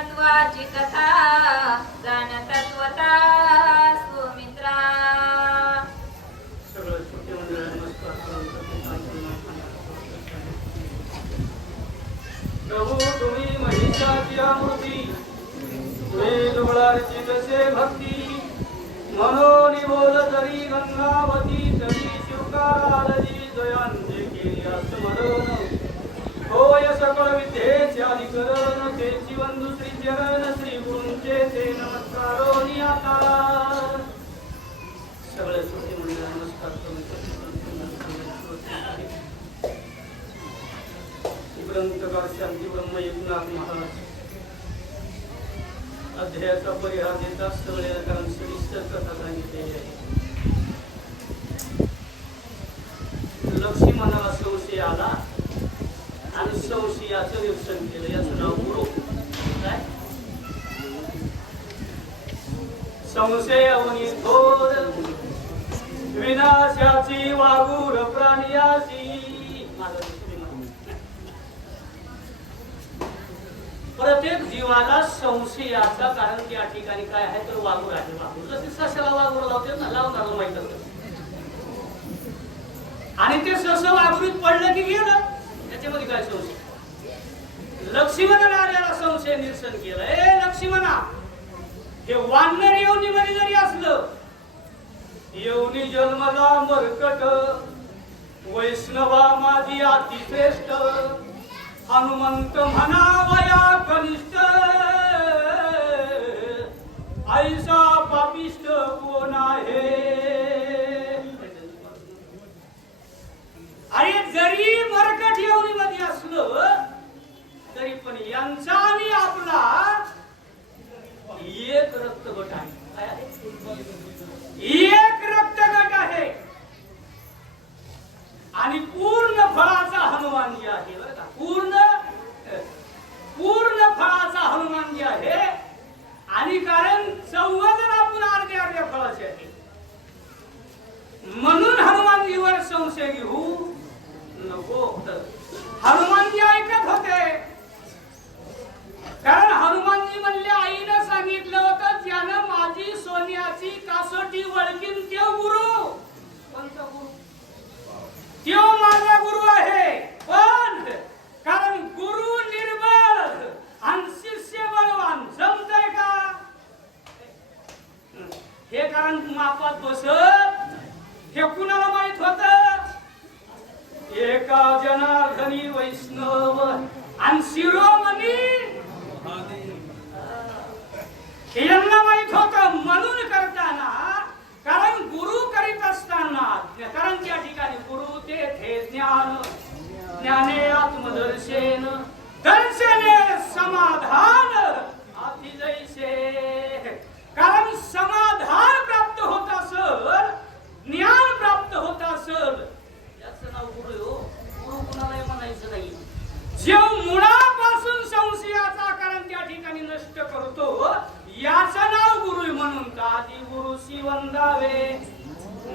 तत्वाची कथा जाण तत्वता सुमित्रा। प्रभू तुम्ही महिषाची आमृती डोळाची कसे भक्ती। म्हणून बोल तरी गंगावती तरी शिवकाराजी जयांचे केली होय सकळ विद्येचे अधिकरण तेची बंधू श्री चरण श्री गुरुंचे ते नमस्कारो आता सगळे श्रोते मंडळ नमस्कार. ग्रंथकार शांती ब्रह्म एकनाथ महाराज. अध्यायाचा परिहार देतात सगळे कारण सविस्तर कथा सांगितलेली आहे लक्ष्मणाला संशय आला आणि संशयाचं निरसन केलं याचं नाव गुरु काय संशय अवनी थोर विनाशाची वागूर प्राणियाची प्रत्येक जीवाला संशयाचा कारण की या ठिकाणी काय आहे तर वागूर आहे. वागूर जसे सशाला वागूर लावते ना लावणार माहीत असतं. आणि ते सस वागुरीत पडलं की गेलं. त्याच्यामध्ये काय संशय? लक्ष्मणाला आलेला संशय निरसन केलं. ए लक्ष्मणा! ते वानर येवनीमध्ये जरी असलं येवनी जन्मला मरकट. वैष्णवा माझी अतिश्रेष्ठ. हनुमंत म्हणावया कनिष्ठ. ऐसा पापिष्ट कोण आहे अरे जरी मरकट येवनीमध्ये असलं तरी पण यांचा आणि आपला एक रक्तगट आहे काय आहे? एक रक्तगट आहे आणि पूर्ण फळाचा हनुमान जे आहे बरं का पूर्ण पूर्ण फळाचा हनुमान जे आहे आणि कारण संवजन आपण अर्ध्या अर्ध्या फळाचे आहे म्हणून हनुमानजीवर संशय घेऊ नको हनुमानजी ऐकत होते. कारण हनुमानजी म्हणले आईनं सांगितलं होतं ज्यानं माझी सोन्याची कासोटी वळकीन त्यो गुरु. कोणता गुरु? त्यो माझा गुरु आहे. पण कारण गुरु निर्बळ आणि शिष्य बळवान जमतय का? हे कारण मापात बसत हे कुणाला माहीत होतं? एका जनार्दनी वैष्णव आणि शिरोमणी. यांना माहीत होत म्हणून करताना कारण गुरु करीत असताना कारण त्या ठिकाणी गुरु तेथे ज्ञान ज्ञाने आत्मदर्शेन दर्शने समाधान अति जैसे कारण समाधान प्राप्त होत असल ज्ञान प्राप्त होत असल याचं नाव गुरु आहे हो गुरु कुणालाही म्हणायचं नाही जेव मुळापासून संशयाचा कारण त्या ठिकाणी नष्ट करतो याचं नाव गुरु आहे म्हणून का आधी गुरुशी वंदावे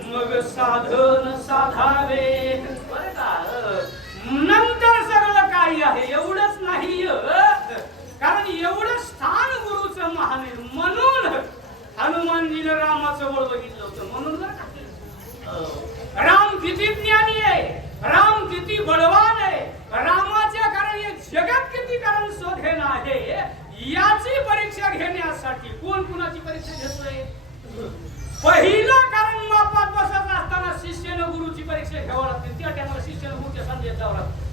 मग साधन साधावे बरं का नंतर सगळं काही आहे एवढंच नाही कारण एवढं स्थान गुरुचं महान आहे म्हणून हनुमानजीने रामाचं बळ बघितलं होतं म्हणून बरं का राम किती ज्ञानी आहे राम किती बळवान आहे रामाच्या कारण हे जगात किती कारण शोधेन आहे याची परीक्षा घेण्यासाठी कोण कुणाची परीक्षा घेतोय पहिलं कारण मापात बसत असताना शिष्यानं गुरुची परीक्षा घ्यावं लागते. त्या टायमाला शिष्यानं गुरुच्या संदेश द्यावा लागतो.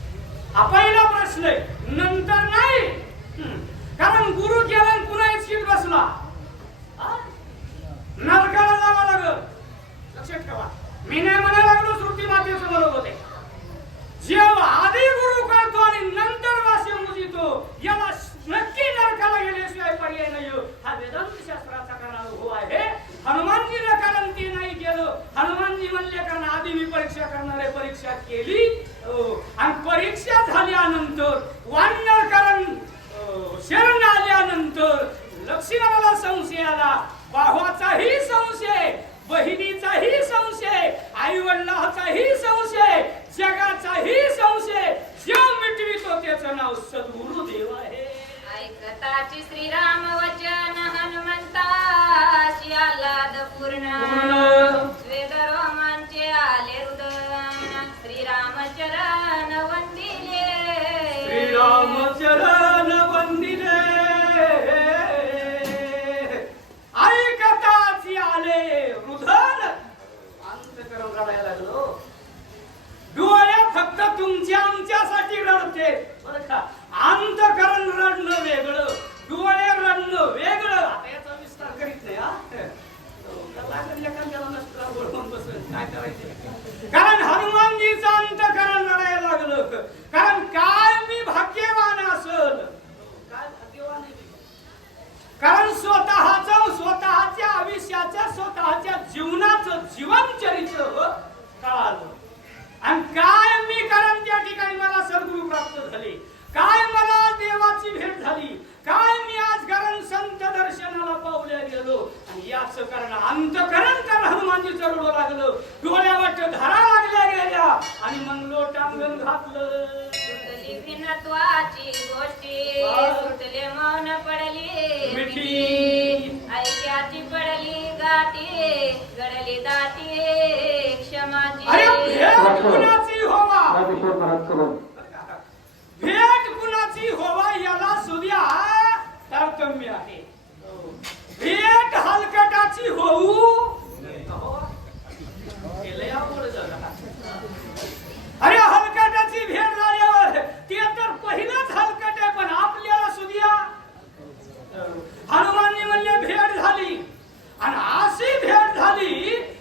हा पहिला प्रश्न आहे. नंतर नाही. कारण गुरु गेला पुन्हा एक सीट बसला. नरकाला जावं लागल. लक्षात ठेवा. मी नाही म्हणायला लागलो श्रुती मातेचं बरोबर होते जेव्हा आधी गुरु करतो आणि नंतर वास्य मुजितो याला नक्की नरकाला गेल्याशिवाय पर्याय नाही हा वेदांत शास्त्राचा कारण अनुभव आहे हनुमानजीनं कारण ते नाही केलं हनुमानजी आधी मी परीक्षा करणारे परीक्षा केली. हो. आणि परीक्षा झाल्यानंतर वानर हो, शरण आल्यानंतर लक्ष्मणाला संशय आला. बाहुवाचाही संशय बहिणीचाही संशय आई वडिलाचाही संशय जगाचाही संशय. जेव मिटवितो त्याचं नाव सद्गुरुदेव आहे. ऐकता श्रीराम वचन. आमच्यासाठी रडते बरं का अंतकरण रडणं वेगळं डोळे रडणं वेगळं आता याचा विस्तार करीत नाही हा लागत एखाद्याला नसतं बोलवून बसलं काय करायचं कारण हनुमानजीचं अंतकरण रडायला लागलं कारण काय मी भाग्यवान असल काय भाग्यवान आहे मी? कारण स्वतःच स्वतःच्या आयुष्याच्या स्वतःच्या जीवनाचं जीवन चरित्र कळालं आणि काय मी कारण त्या ठिकाणी मला सद्गुरू प्राप्त झाले काय मला देवाची भेट झाली काय मी आज कारण संत दर्शनाला पावल्या गेलो आणि याच कारण अंतकरण कारण हनुमानजी चरडू लागलं. डोळ्या वाट धरा लागल्या गेल्या आणि मग लोटांगण घातलं. गोष्टी. सुटले मौन पडली मिठी. ऐक्याची पडली गाठी. गडली दाटी क्षमाची. अरे भेट कुणाची होवा? भेट कुणाची होवा याला सुद्या तारतम्य आहे. हलकटाची होऊ? अरे हलकटाची भेट झाल्यावर ते तर पहिलंच हलकट आहे पण आपल्याला सुद्या. हनुमानजी म्हणले भेट झाली. आणि अशी भेट झाली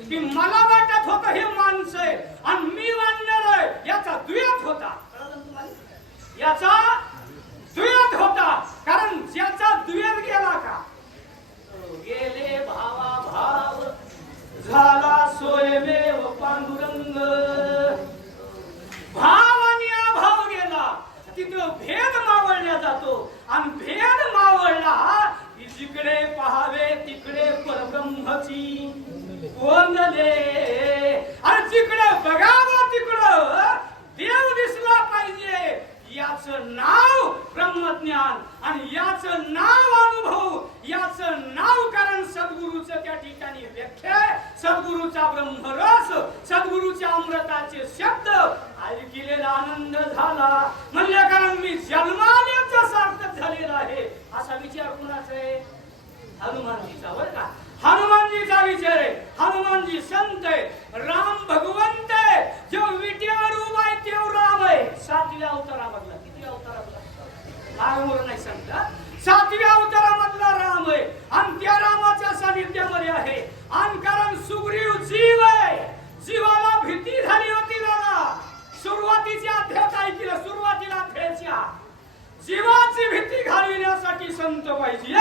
की मला वाटत होत हे माणसं आहे आणि मी मानणार आहे याचा द्वेष होता. याचा द्वेत होता कारण ज्याचा द्वेत गेला का गेले भावा भाव झाला सोयमेव पांडुरंग भाव आणि अभाव गेला तिथं भेद मावळला जातो आणि भेद मावळला की जिकडे पहावे तिकडे परब्रह्मची गोंधले आणि जिकडे बघावं तिकडं देव दिसला पाहिजे याच नाव ब्रह्मज्ञान आणि याच नाव अनुभव याच नाव कारण सद्गुरूचं त्या ठिकाणी व्याख्या आहे. सद्गुरूचा ब्रह्मरस सद्गुरूच्या अमृताचे शब्द ऐकिलेला आनंद झाला. म्हणल्या कारण मी जन्मानेच सार्थक झालेला आहे. असा विचार कुणाचा आहे? हनुमानजीचा बर का? हनुमानजीचा विचार आहे. हनुमानजी संत आहे राम भगवंत आहे जो विट्यावर उभा आहे तेव राम आहे सातव्या अवतारामधला किती अवतारामधला नागमोर नाही सांगता? सातव्या अवतारामधला राम आहे. आणि त्या रामाच्या सानिध्यामध्ये आहे. आणि कारण सुग्रीव जीव आहे. जीवाला भीती झाली होती त्याला सुरुवातीच्या अध्यात ऐकलं सुरुवातीला अध्यायाच्या जीवाची भीती घालविण्यासाठी संत पाहिजे.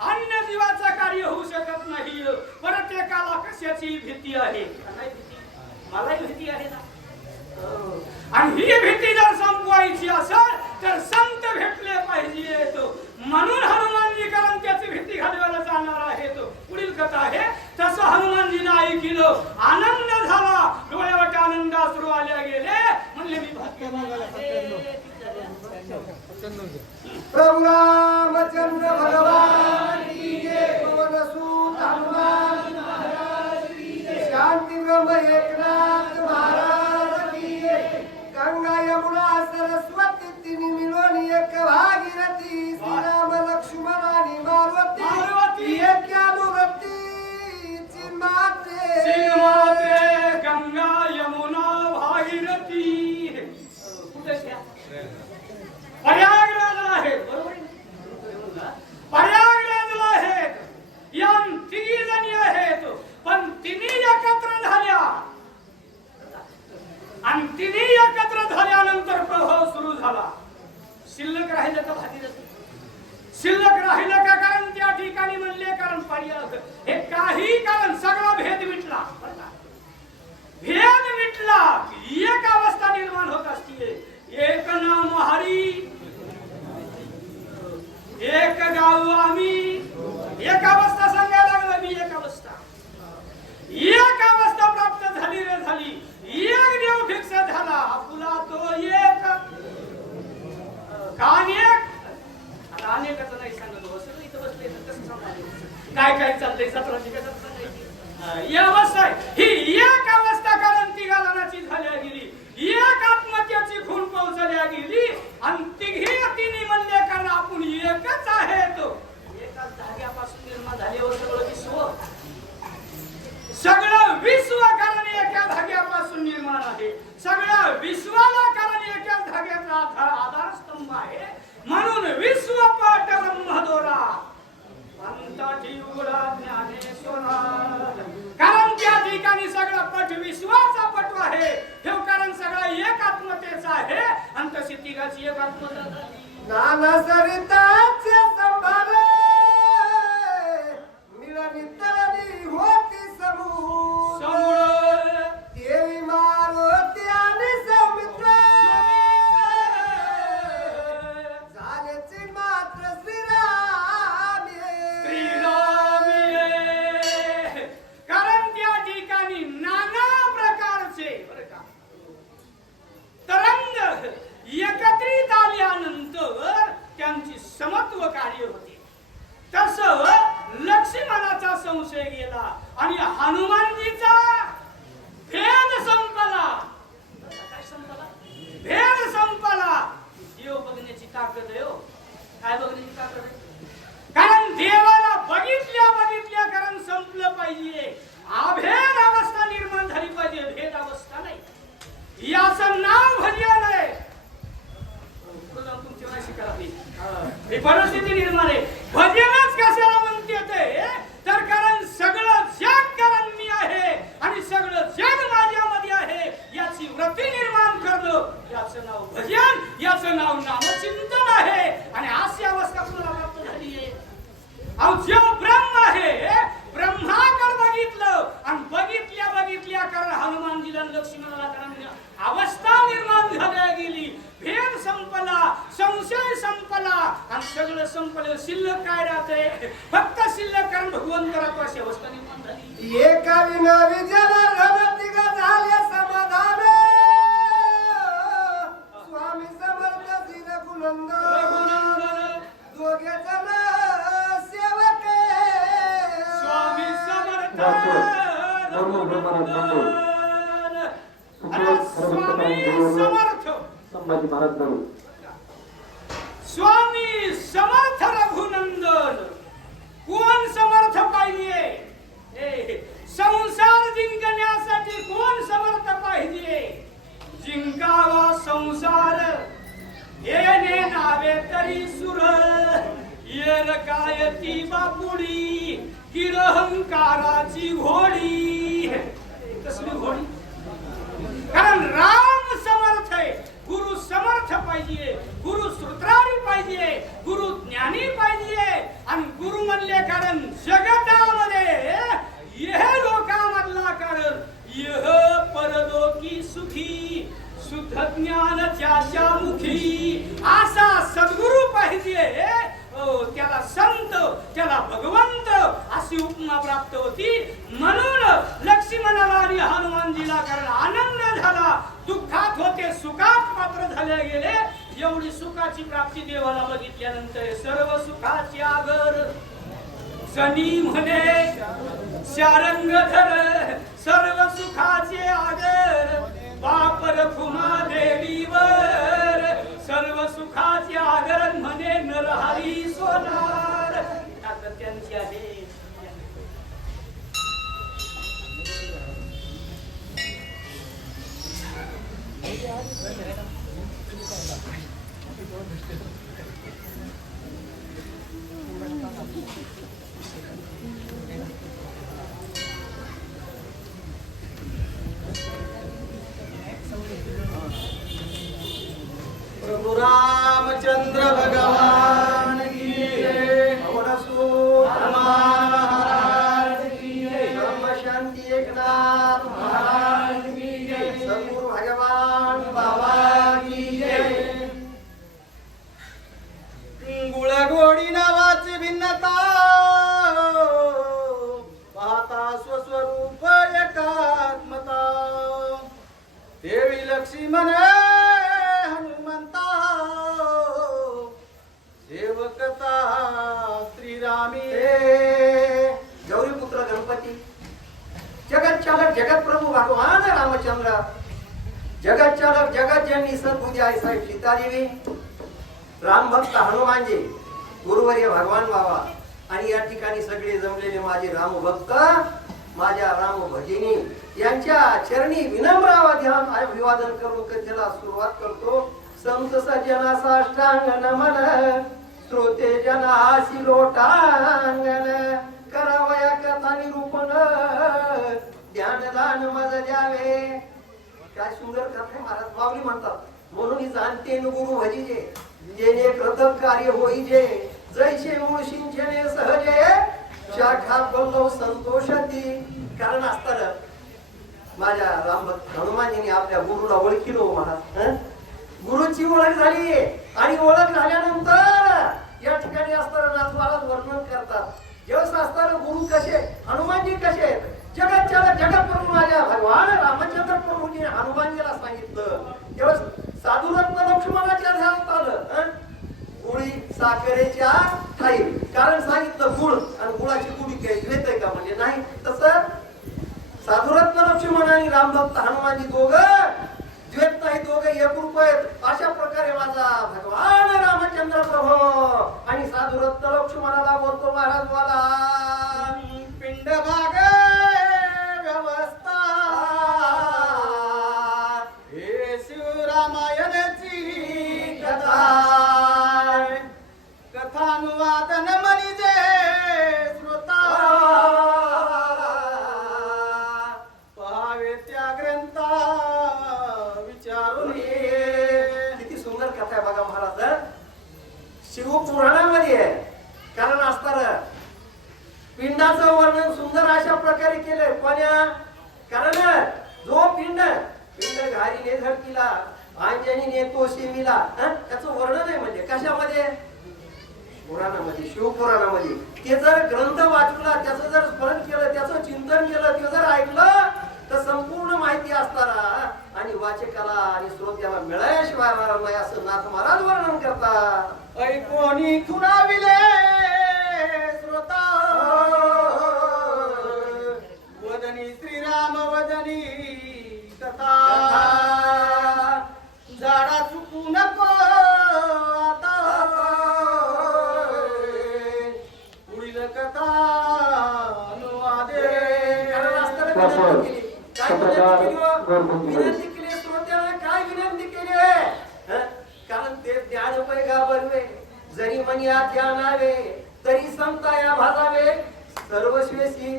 अन्य जीवाचं कार्य होऊ शकत नाही. प्रत्येकाला कशाची भीती आहे? मलाही भीती. आहे ना? हो. आणि ही भीती जर संपवायची असेल तर संत भेटले पाहिजे म्हणून हनुमानजी कारण त्याची भीती घालवायला जाणार आहे तो पुढील कथा आहे तसं हनुमानजीनं ऐकलं आनंद झाला डोळ्यावर आनंद सुरू आल्या गेले म्हणले मी. प्रभु रामचंद्र भगवान की जय पवन सूत हनुमान महाराज की जय शांति ब्रह्म एकनाथ महाराज की जय गंगा यमुना सरस्वती तिन्ही मिळून एक भागीरथी श्रीराम लक्ष्मण आणि मारुती मारुती. एकानुगती चिन्माते श्रीमाते गंगा यमुना भागीरथी कुठे? प्रयागराजला बरोबर आहे ना? प्रयागराजला आहेत या तिघी जणी आहेत पण तिन्ही एकत्र झाल्या. आणि तिन्ही एकत्र झाल्यानंतर प्रभाव सुरू झाला. शिल्लक राहिलं का भागीरथी? शिल्लक राहिलं का? कारण त्या ठिकाणी म्हणले कारण पर्याय हे काही कारण सगळा भेद मिटला. भेद मिटला एक अवस्था निर्माण होत असते एक नाम हरी एक गाव आम्ही. एक अवस्था सांगायला लागलं मी एक अवस्था. एक अवस्था प्राप्त झाली रे झाली. एक देव फिक्स झाला आपला तो एक. कान एक. अनेकच नाही काय काय चाललंय? सतराशे का सतराशे ही एक अवस्था कारण ती गालाची झाल्या गेली Ai, vou gritar pra ver संसार. येणे नावे तरी सुर. येर काय ती बापुडी? किरहंकाराची घोडी. कसली घोडी? कारण राम समर्थ आहे. गुरु समर्थ पाहिजे. गुरु सूत्रारी पाहिजे. गुरु ज्ञानी पाहिजे. आणि गुरु म्हणले कारण जगतामध्ये हे लोकामधला कारण यह परलोकी सुखी. शुद्ध ज्ञान त्याच्या मुखी असा सद्गुरु पाहिजे हो, त्याला संत त्याला भगवंत अशी उपमा प्राप्त होती. म्हणून लक्ष्मणाला आणि हनुमानजीला कारण आनंद झाला. दुःखात होते सुखात पात्र झाले गेले. एवढी सुखाची प्राप्ती देवाला बघितल्यानंतर सर्व सुखाची आगर. सनी म्हणे शारंग धर सर्व सुखाचे आगर. बाप रखुमा देवीवर सर्व सुखाची आदरण म्हणे नरहरी सोना माझे राम भक्त माझ्या राम भगिनी यांच्या चरणी विनम्र अभिवादन करून कथेला सुरुवात करतो. संत सजना साष्टांग नमन श्रोते जनासी लोटांगन करावया कथा निरूपण ध्यान दान मज द्यावे. काय सुंदर कथा महाराज बावली म्हणतात. म्हणून जाणते गुरु भजीजे जेणे कृतक कार्य होईजे जैसे मूळ सिंचने सहजे शाखा बोललो संतोषाती कारण असताना माझ्या रामभक्त हनुमानजीने आपल्या गुरुला ओळखिलो महाराज गुरुची ओळख झाली आणि ओळख झाल्यानंतर या ठिकाणी असताना नाथ महाराज वर्णन करतात. जेव्हा असताना गुरु कसे हनुमानजी कसे आहेत? जगत चालक जगत प्रभू माझ्या भगवान रामचंद्र प्रभूजी हनुमानजीला सांगितलं. तेव्हा साधुरत्न लक्ष्मणाच्या ध्यानात आलं साखरेच्या ठाई कारण सांगितलं गुळ आणि गुळाची गुढी काही आहे का म्हणजे? नाही तसं साधुरत्न लक्ष्मण आणि रामभक्त हनुमानजी दोघ द्वेत नाही दोघ एक रूप अशा प्रकारे माझा भगवान रामचंद्र प्रभो आणि साधुरत्न लक्ष्मणाला बोलतो महाराज मला पिंड भाग पुराणामध्ये शिवपुराणामध्ये. ते जर ग्रंथ वाचला त्याचं जर स्मरण केलं त्याचं चिंतन केलं ते जर ऐकलं तर संपूर्ण माहिती असताना आणि वाचकाला आणि श्रोत्याला मिळाल्याशिवाय राहणार नाही असं नाथ महाराज वर्णन करतात. ऐकोनी खुणाविले श्रोता. वदनी श्रीराम वदनी कथा विनंती केली श्रोत्याला काय विनंती केली आहे? कारण ते ज्ञान पैगा बनवे? जरी मनी ध्यानावे तरी संता या भाजावे सर्वस्वेशी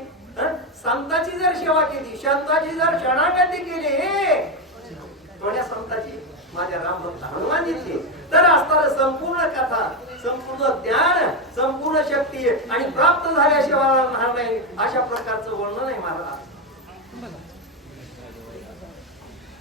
संताची जर सेवा केली संताची जर शरणागती केली थोड्या संताची माझ्या रामभक्त हनुमानजीची तर असणार संपूर्ण कथा संपूर्ण ज्ञान संपूर्ण शक्ती आणि प्राप्त झाल्याशिवाय राहणार नाही अशा प्रकारचं वर्णन आहे महाराज.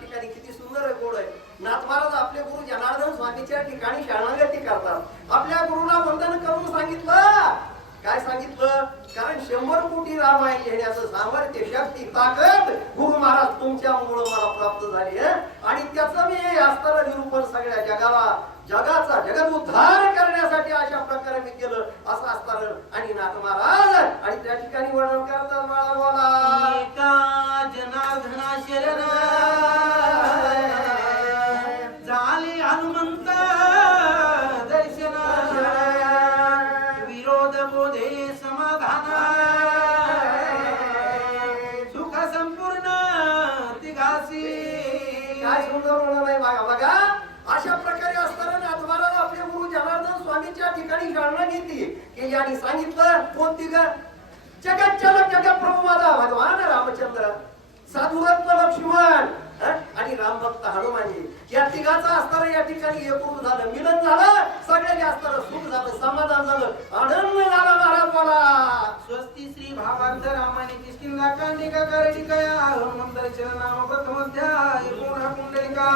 ठिकाणी किती सुंदर गोड आहे. नाथ महाराज आपले गुरु जनार्दन स्वामीच्या ठिकाणी शरणागती करतात. आपल्या गुरुला वंदन करून सांगितलं. काय सांगितलं? कारण शंभर कोटी रामायण घेण्याचं सामर्थ्य शक्ती ताकद गुरु महाराज तुमच्यामुळं मला प्राप्त झाली आणि त्याचं मी असताना निरूपण सगळ्या जगाला जगाचा जगत उद्धार करण्यासाठी अशा प्रकारे मी केलं असं असताना आणि नाथ महाराज. आणि त्या ठिकाणी वर्णन करतात मला बोला जनार्दना शरण विरोध बोधे समाधान सुख संपूर्ण तिघासी. काय सुंदर वर्णन आहे बघा बघा. अशा प्रकारे असताना नाथ महाराज आपले गुरु जनार्दन स्वामीच्या ठिकाणी शरणागती केली आणि सांगितलं कोणती ग जगत चालक जगत प्रभू माझा भगवान रामचंद्र. साधुरत्न लक्ष्मण. हं? आणि रामभक्त हनुमानजी. या तिघाचा असताना या ठिकाणी एकूण झालं. मिलन झालं सगळ्यांनी असताना सुख झालं समाधान झालं. आनंद झाला महाराज मला स्वस्ती श्री भावार्थ रामायण कांडिका मांडिका कर्णिकया हनुमंतर्चन नाम प्रथम अध्याय पूर्ण कुंडलिका.